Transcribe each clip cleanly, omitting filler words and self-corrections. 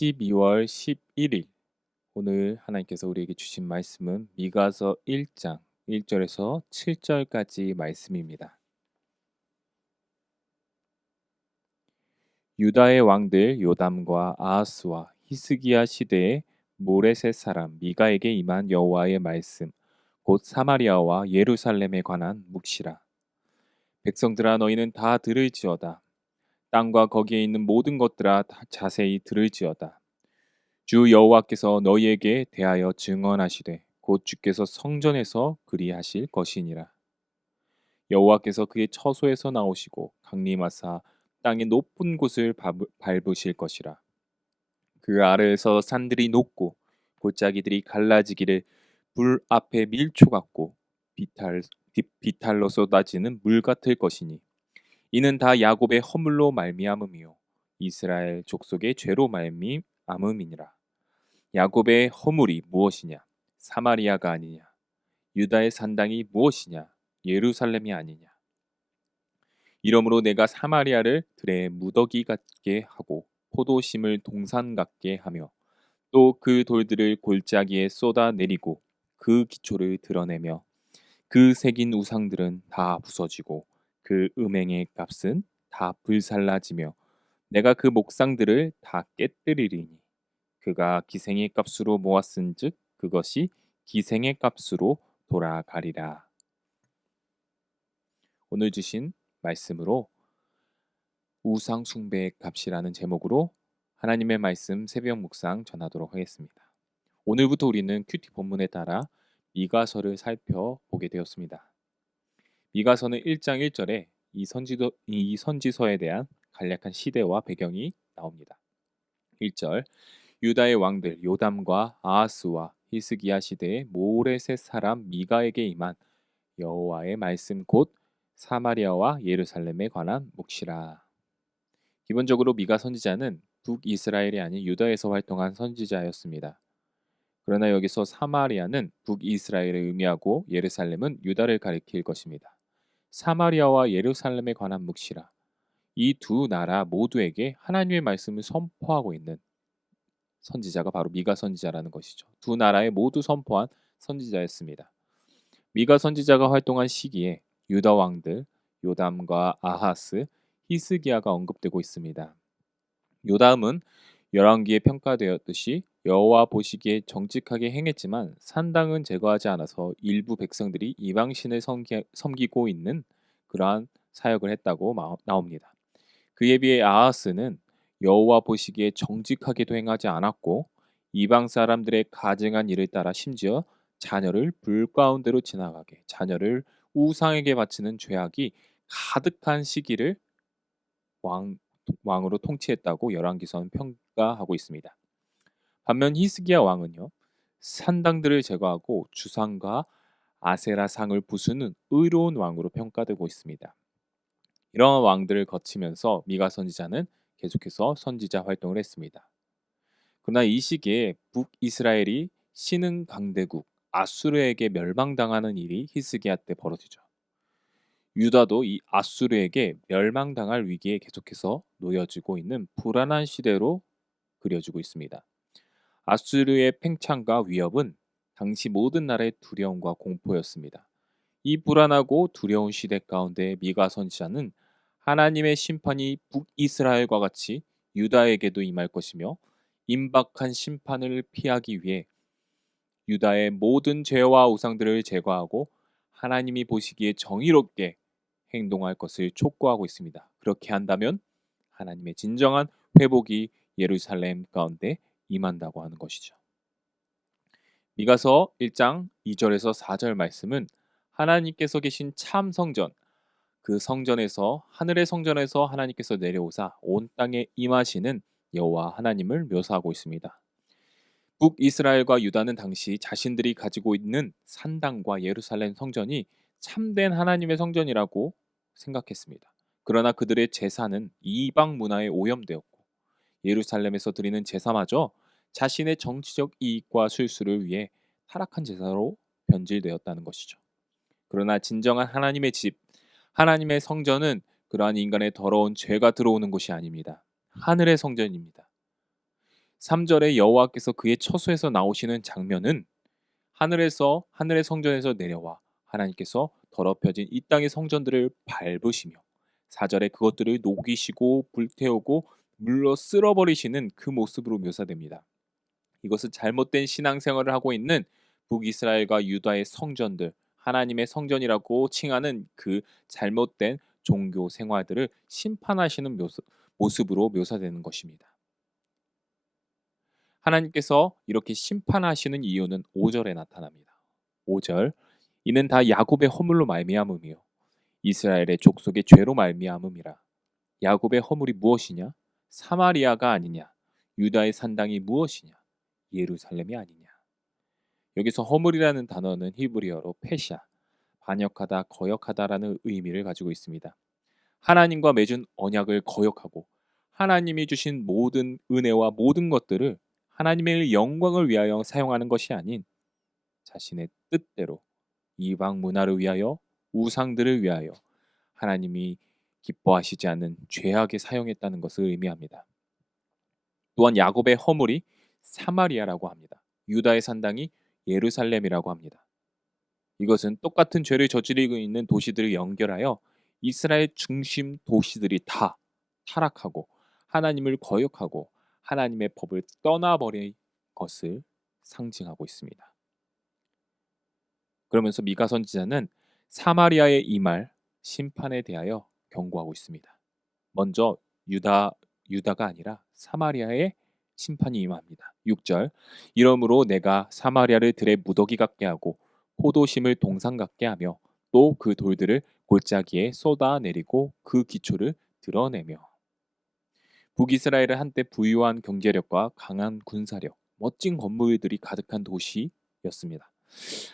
12월 11일 오늘 하나님께서 우리에게 주신 말씀은 미가서 1장 1절에서 7절까지 말씀입니다. 유다의 왕들 요담과 아하스와 히스기야 시대에 모레셋 사람 미가에게 임한 여호와의 말씀 곧 사마리아와 예루살렘에 관한 묵시라. 백성들아 너희는 다 들을지어다. 땅과 거기에 있는 모든 것들아 다 자세히 들을지어다. 주 여호와께서 너희에게 대하여 증언하시되 곧 주께서 성전에서 그리하실 것이니라. 여호와께서 그의 처소에서 나오시고 강림하사 땅의 높은 곳을 밟으실 것이라. 그 아래에서 산들이 녹고 골짜기들이 갈라지기를 불 앞에 밀초 같고 비탈로 쏟아지는 물 같을 것이니 이는 다 야곱의 허물로 말미암음이요 이스라엘 족속의 죄로 말미암음이니라. 야곱의 허물이 무엇이냐? 사마리아가 아니냐? 유다의 산당이 무엇이냐? 예루살렘이 아니냐? 이러므로 내가 사마리아를 들의 무더기 같게 하고 포도심을 동산 같게 하며 또 그 돌들을 골짜기에 쏟아 내리고 그 기초를 드러내며 그 새긴 우상들은 다 부서지고 그 음행의 값은 다 불살라지며 내가 그 목상들을 다 깨뜨리리니 그가 기생의 값으로 모았은즉 그것이 기생의 값으로 돌아가리라. 오늘 주신 말씀으로 우상 숭배의 값이라는 제목으로 하나님의 말씀 새벽 묵상 전하도록 하겠습니다. 오늘부터 우리는 큐티 본문에 따라 미가서를 살펴보게 되었습니다. 미가서는 1장 1절에 이 선지서에 대한 간략한 시대와 배경이 나옵니다. 1절 유다의 왕들 요담과 아하스와 히스기야 시대의 모레셋 사람 미가에게 임한 여호와의 말씀 곧 사마리아와 예루살렘에 관한 묵시라. 기본적으로 미가 선지자는 북이스라엘이 아닌 유다에서 활동한 선지자였습니다. 그러나 여기서 사마리아는 북이스라엘을 의미하고 예루살렘은 유다를 가리킬 것입니다. 사마리아와 예루살렘에 관한 묵시라. 이 두 나라 모두에게 하나님의 말씀을 선포하고 있는 선지자가 바로 미가 선지자라는 것이죠. 두 나라에 모두 선포한 선지자였습니다. 미가 선지자가 활동한 시기에 유다 왕들 요담과 아하스, 히스기야가 언급되고 있습니다. 요담은 열왕기에 평가되었듯이 여호와 보시기에 정직하게 행했지만 산당은 제거하지 않아서 일부 백성들이 이방신을 섬기고 있는 그러한 사역을 했다고 나옵니다. 그에 비해 아하스는 여호와 보시기에 정직하게도 행하지 않았고 이방 사람들의 가증한 일을 따라 심지어 자녀를 불 가운데로 지나가게 자녀를 우상에게 바치는 죄악이 가득한 시기를 왕으로 통치했다고 열왕기서는 평가하고 있습니다. 반면 히스기야 왕은요. 산당들을 제거하고 주상과 아세라상을 부수는 의로운 왕으로 평가되고 있습니다. 이러한 왕들을 거치면서 미가 선지자는 계속해서 선지자 활동을 했습니다. 그러나 이 시기에 북이스라엘이 신흥 강대국 아수르에게 멸망당하는 일이 히스기야 때 벌어지죠. 유다도 이 아수르에게 멸망당할 위기에 계속해서 놓여지고 있는 불안한 시대로 그려지고 있습니다. 아수르의 팽창과 위협은 당시 모든 나라의 두려움과 공포였습니다. 이 불안하고 두려운 시대 가운데 미가 선지자는 하나님의 심판이 북이스라엘과 같이 유다에게도 임할 것이며 임박한 심판을 피하기 위해 유다의 모든 죄와 우상들을 제거하고 하나님이 보시기에 정의롭게 행동할 것을 촉구하고 있습니다. 그렇게 한다면 하나님의 진정한 회복이 예루살렘 가운데 임한다고 하는 것이죠. 미가서 1장 2절에서 4절 말씀은 하나님께서 계신 참 성전, 그 성전에서 하늘의 성전에서 하나님께서 내려오사 온 땅에 임하시는 여호와 하나님을 묘사하고 있습니다. 북이스라엘과 유다는 당시 자신들이 가지고 있는 산당과 예루살렘 성전이 참된 하나님의 성전이라고 생각했습니다. 그러나 그들의 제사는 이방 문화에 오염되었고 예루살렘에서 드리는 제사마저 자신의 정치적 이익과 술수를 위해 타락한 제사로 변질되었다는 것이죠. 그러나 진정한 하나님의 집, 하나님의 성전은 그러한 인간의 더러운 죄가 들어오는 곳이 아닙니다. 하늘의 성전입니다. 3절에 여호와께서 그의 처소에서 나오시는 장면은 하늘의 성전에서 내려와 하나님께서 더럽혀진 이 땅의 성전들을 밟으시며 4절에 그것들을 녹이시고 불태우고 물로 쓸어버리시는 그 모습으로 묘사됩니다. 이것은 잘못된 신앙생활을 하고 있는 북이스라엘과 유다의 성전들, 하나님의 성전이라고 칭하는 그 잘못된 종교 생활들을 심판하시는 모습으로 묘사되는 것입니다. 하나님께서 이렇게 심판하시는 이유는 5절에 나타납니다. 5절 이는 다 야곱의 허물로 말미암음이요 이스라엘의 족속의 죄로 말미암음이라. 야곱의 허물이 무엇이냐? 사마리아가 아니냐? 유다의 산당이 무엇이냐? 예루살렘이 아니냐? 여기서 허물이라는 단어는 히브리어로 페샤, 반역하다, 거역하다라는 의미를 가지고 있습니다. 하나님과 맺은 언약을 거역하고 하나님이 주신 모든 은혜와 모든 것들을 하나님의 영광을 위하여 사용하는 것이 아닌 자신의 뜻대로 이방 문화를 위하여 우상들을 위하여 하나님이 기뻐하시지 않는 죄악에 사용했다는 것을 의미합니다. 또한 야곱의 허물이 사마리아라고 합니다. 유다의 산당이 예루살렘이라고 합니다. 이것은 똑같은 죄를 저지르고 있는 도시들을 연결하여 이스라엘 중심 도시들이 다 타락하고 하나님을 거역하고 하나님의 법을 떠나버린 것을 상징하고 있습니다. 그러면서 미가 선지자는 사마리아의 이 말 심판에 대하여 경고하고 있습니다. 먼저 유다가 아니라 사마리아의 심판이 임합니다. 6절 이러므로 내가 사마리아를 들의 무더기 같게 하고 포도심을 동상 같게 하며 또 그 돌들을 골짜기에 쏟아내리고 그 기초를 드러내며. 북이스라엘은 한때 부유한 경제력과 강한 군사력, 멋진 건물들이 가득한 도시였습니다.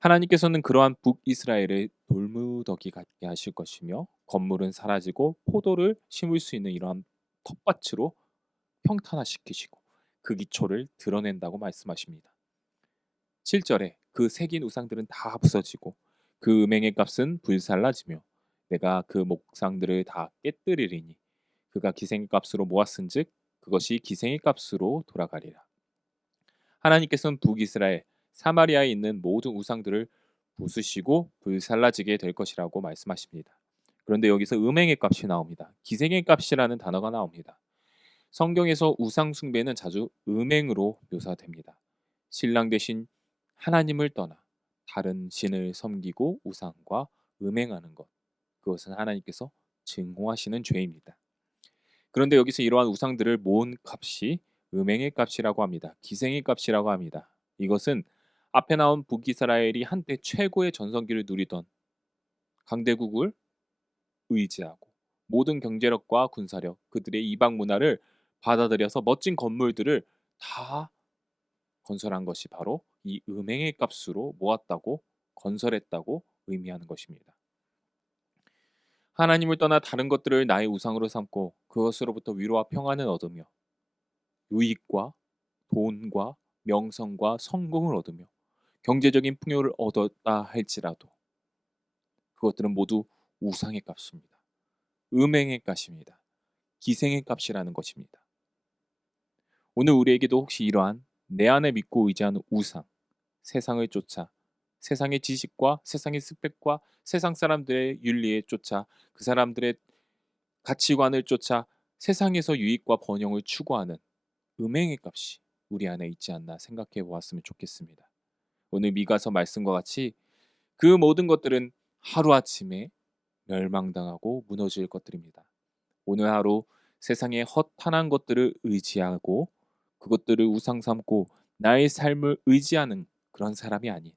하나님께서는 그러한 북이스라엘을 돌무더기 같게 하실 것이며 건물은 사라지고 포도를 심을 수 있는 이러한 텃밭으로 평탄화시키시고 그 기초를 드러낸다고 말씀하십니다. 7절에 그 새긴 우상들은 다 부서지고 그 음행의 값은 불살라지며 내가 그 목상들을 다 깨뜨리리니 그가 기생의 값으로 모았은즉 그것이 기생의 값으로 돌아가리라. 하나님께서는 북이스라엘 사마리아에 있는 모든 우상들을 부수시고 불살라지게 될 것이라고 말씀하십니다. 그런데 여기서 음행의 값이 나옵니다. 기생의 값이라는 단어가 나옵니다. 성경에서 우상 숭배는 자주 음행으로 묘사됩니다. 신랑 대신 하나님을 떠나 다른 신을 섬기고 우상과 음행하는 것, 그것은 하나님께서 증오하시는 죄입니다. 그런데 여기서 이러한 우상들을 모은 값이 음행의 값이라고 합니다. 기생의 값이라고 합니다. 이것은 앞에 나온 북이스라엘이 한때 최고의 전성기를 누리던 강대국을 의지하고 모든 경제력과 군사력, 그들의 이방 문화를 받아들여서 멋진 건물들을 다 건설한 것이 바로 이 음행의 값으로 모았다고 건설했다고 의미하는 것입니다. 하나님을 떠나 다른 것들을 나의 우상으로 삼고 그것으로부터 위로와 평안을 얻으며 유익과 돈과 명성과 성공을 얻으며 경제적인 풍요를 얻었다 할지라도 그것들은 모두 우상의 값입니다. 음행의 값입니다. 기생의 값이라는 것입니다. 오늘 우리에게도 혹시 이러한 내 안에 믿고 의지하는 우상, 세상을 쫓아 세상의 지식과 세상의 스펙과 세상 사람들의 윤리에 쫓아 그 사람들의 가치관을 쫓아 세상에서 유익과 번영을 추구하는 음행의 값이 우리 안에 있지 않나 생각해 보았으면 좋겠습니다. 오늘 미가서 말씀과 같이 그 모든 것들은 하루아침에 멸망당하고 무너질 것들입니다. 오늘 하루 세상의 허탄한 것들을 의지하고 그것들을 우상 삼고 나의 삶을 의지하는 그런 사람이 아닌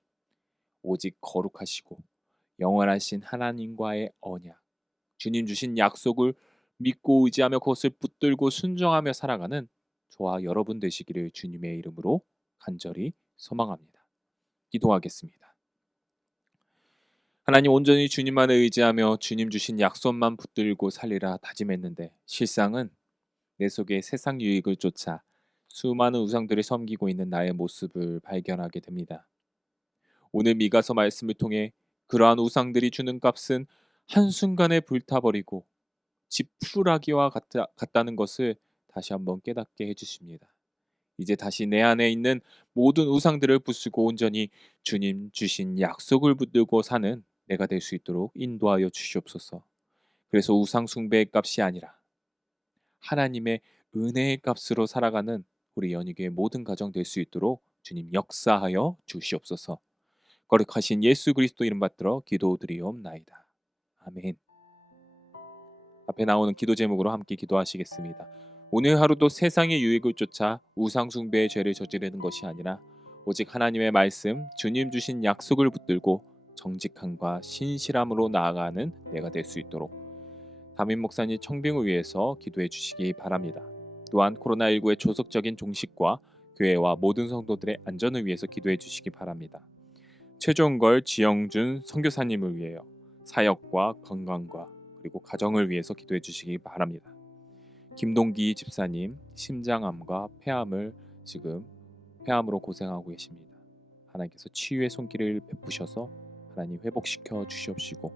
오직 거룩하시고 영원하신 하나님과의 언약, 주님 주신 약속을 믿고 의지하며 그것을 붙들고 순종하며 살아가는 저와 여러분 되시기를 주님의 이름으로 간절히 소망합니다. 기도하겠습니다. 하나님 온전히 주님만을 의지하며 주님 주신 약속만 붙들고 살리라 다짐했는데 실상은 내 속에 세상 유익을 쫓아 수많은 우상들을 섬기고 있는 나의 모습을 발견하게 됩니다. 오늘 미가서 말씀을 통해 그러한 우상들이 주는 값은 한순간에 불타버리고 지푸라기와 같다는 것을 다시 한번 깨닫게 해주십니다. 이제 다시 내 안에 있는 모든 우상들을 부수고 온전히 주님 주신 약속을 붙들고 사는 내가 될 수 있도록 인도하여 주시옵소서. 그래서 우상 숭배의 값이 아니라 하나님의 은혜의 값으로 살아가는 우리 연희교의 모든 가정 될 수 있도록 주님 역사하여 주시옵소서. 거룩하신 예수 그리스도 이름 받들어 기도드리옵나이다. 아멘. 앞에 나오는 기도 제목으로 함께 기도하시겠습니다. 오늘 하루도 세상의 유익을 쫓아 우상 숭배의 죄를 저지르는 것이 아니라 오직 하나님의 말씀, 주님 주신 약속을 붙들고 정직함과 신실함으로 나아가는 내가 될 수 있도록 담임 목사님 청빙을 위해서 기도해 주시기 바랍니다. 또한 코로나19의 조속적인 종식과 교회와 모든 성도들의 안전을 위해서 기도해 주시기 바랍니다. 최종걸 지영준 선교사님을 위하여 사역과 건강과 그리고 가정을 위해서 기도해 주시기 바랍니다. 김동기 집사님 심장암과 폐암을 지금 폐암으로 고생하고 계십니다. 하나님께서 치유의 손길을 베푸셔서 하나님 회복시켜 주시옵시고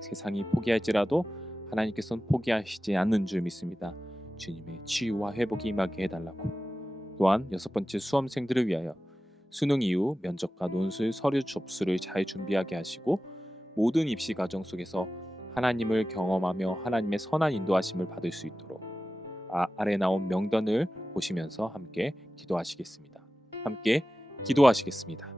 세상이 포기할지라도 하나님께서는 포기하시지 않는 줄 믿습니다. 주님의 치유와 회복이 임하게 해달라고. 또한 6번째 수험생들을 위하여 수능 이후 면접과 논술 서류 접수를 잘 준비하게 하시고 모든 입시 과정 속에서 하나님을 경험하며 하나님의 선한 인도하심을 받을 수 있도록 아래 나온 명단을 보시면서 함께 기도하시겠습니다. 함께 기도하시겠습니다.